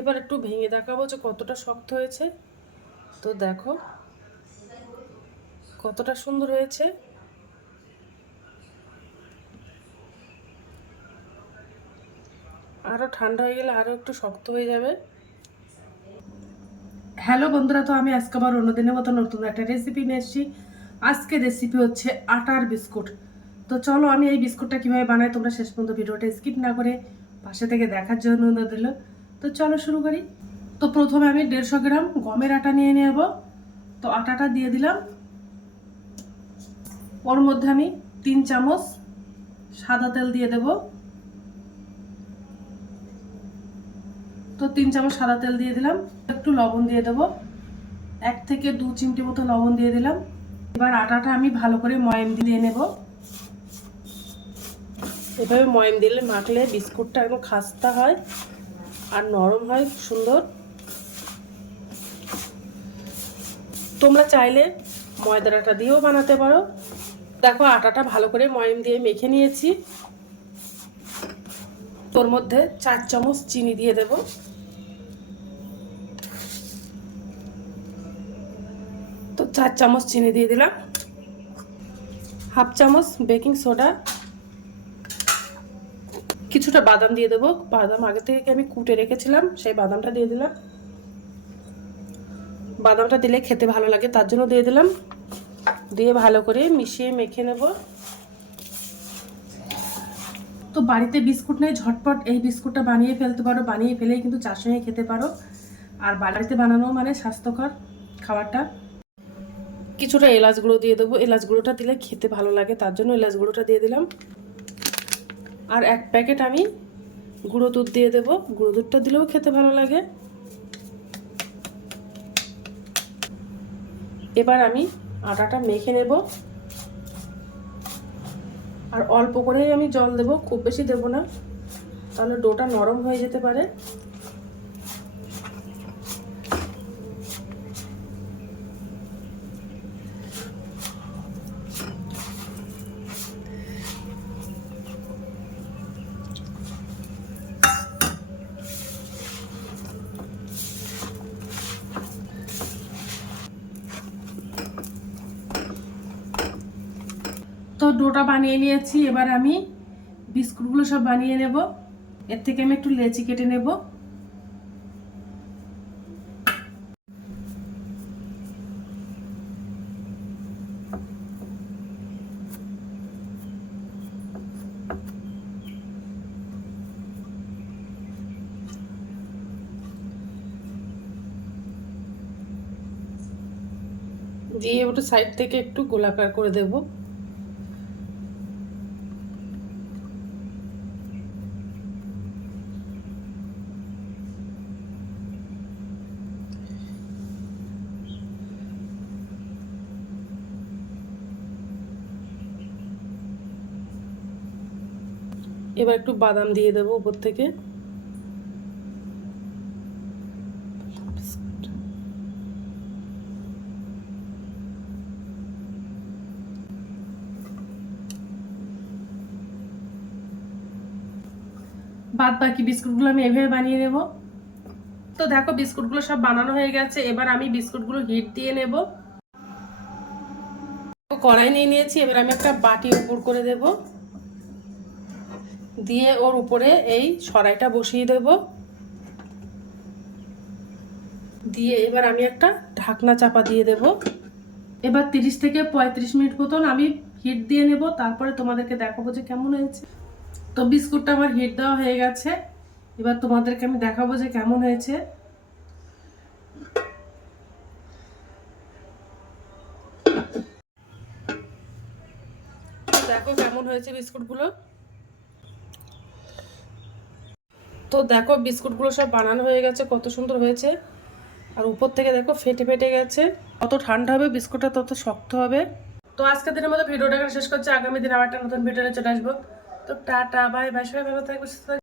এবার একটু ভেঙে দেখাবো যে কতটা শক্ত হয়েছে। তো দেখো কতটা সুন্দর হয়েছে। আরও ঠান্ডা হয়ে গেলে আরও একটু শক্ত হয়ে যাবে। হ্যালো বন্ধুরা, তো আমি আজকে আবার অন্যদিনের মতো নতুন একটা রেসিপি নিয়ে এসেছি। আজকে রেসিপি হচ্ছে আটার বিস্কুট। তো চলো আমি এই বিস্কুটটা কীভাবে বানাই তোমরা শেষ পর্যন্ত ভিডিওটা স্কিপ না করে পাশে থেকে দেখার জন্য অনুরোধ দিল। তো চলো শুরু করি। তো প্রথমে আমি 150 গ্রাম গমের আটা নিয়ে নেব। তো আটাটা দিয়ে দিলাম। ওর মধ্যে আমি 3 চামচ সাদা তেল দিয়ে দেব। তো 3 চামচ সাদা তেল দিয়ে দিলাম। একটু লবণ দিয়ে দেব, 1 থেকে 2 চিমটি মতো লবণ দিয়ে দিলাম। এবার আটাটা আমি ভালো করে ময়াম দিয়ে নেব। এভাবে ময়াম দিলে মাখলে বিস্কুটটা একদম খাস্তা হয় আর নরম হয় সুন্দর। তোমরা চাইলে ময়দার আটা দিয়েও বানাতে পারো। দেখো আটাটা ভালো করে ময়াম দিয়ে মেখে নিয়েছি। তোর মধ্যে 4 চামচ চিনি দিয়ে দেব। তো 4 চামচ চিনি দিয়ে দিলাম। হাফ চামচ বেকিং সোডা, কিছুটা বাদাম দিয়ে দেবো। বাদাম আগে থেকে আমি কুটে রেখেছিলাম, সেই বাদামটা দিয়ে দিলাম। বাদামটা দিলে খেতে ভালো লাগে তার জন্য দিয়ে দিলাম। দিয়ে ভালো করে মিশিয়ে মেখে নেব। তো বাড়িতে বিস্কুট নেই, ঝটপট এই বিস্কুটটা বানিয়ে ফেলতে পারো। বানিয়ে ফেলেই কিন্তু চার সঙ্গে খেতে পারো। আর বাড়িতে বানানো মানে স্বাস্থ্যকর খাবারটা। কিছুটা এলাচ গুঁড়ো দিয়ে দেবো। এলাচ গুঁড়োটা দিলে খেতে ভালো লাগে তার জন্য এলাচ গুঁড়োটা দিয়ে দিলাম। আর 1 প্যাকেট আমি গুঁড়ো দুধ দিয়ে দেবো। গুঁড়ো দুধটা দিলেও খেতে ভালো লাগে। এবার আমি আটাটা মেখে নেব। আর অল্প করেই আমি জল দেব, খুব বেশি দেব না, তাহলে ডোটা নরম হয়ে যেতে পারে। তো ডোটা বানিয়ে নিয়েছি। এবার আমি বিস্কুটগুলো সব বানিয়ে নেব। এর থেকে আমি একটু লেচি কেটে নেব। দিয়ে ওটা সাইড থেকে একটু গোলাকার করে দেব। এবার একটু বাদাম দিয়ে দেবো উপর থেকে। বাদ বাকি বিস্কুটগুলো আমি এভাবে বানিয়ে নেব। তো দেখো বিস্কুটগুলো সব বানানো হয়ে গেছে। এবার আমি বিস্কুটগুলো হিট দিয়ে নেব। কড়াই নিয়ে নিয়েছি। এবার আমি একটা বাটি উপর করে দেব, দিয়ে ওর উপরে এই সরাইটা বসিয়ে দেব। দিয়ে এবার আমি একটা ঢাকনা চাপা দিয়ে দেব। এবার 30 থেকে 35 মিনিট মতন আমি হিট দিয়ে নেব। তারপরে তোমাদেরকে দেখাবো যে কেমন হয়েছে। তো বিস্কুটটা আমার হিট দেওয়া হয়ে গেছে। এবার তোমাদেরকে আমি দেখাবো যে কেমন হয়েছে। দেখো কেমন হয়েছে বিস্কুটগুলো। তো দেখো বিস্কুটগুলো সব বানানো হয়ে গেছে, কত সুন্দর হয়েছে। আর উপর থেকে দেখো ফেটে ফেটে গেছে। যত ঠান্ডা হবে বিস্কুটটা তত শক্ত হবে। তো আজকের দিনের মতো ভিডিওটা শেষ করছি। আগামী দিন আবার একটা নতুন ভিডিও চলে আসবো। তো টাটা বাই বাই, সবাই ভালো থাকবে।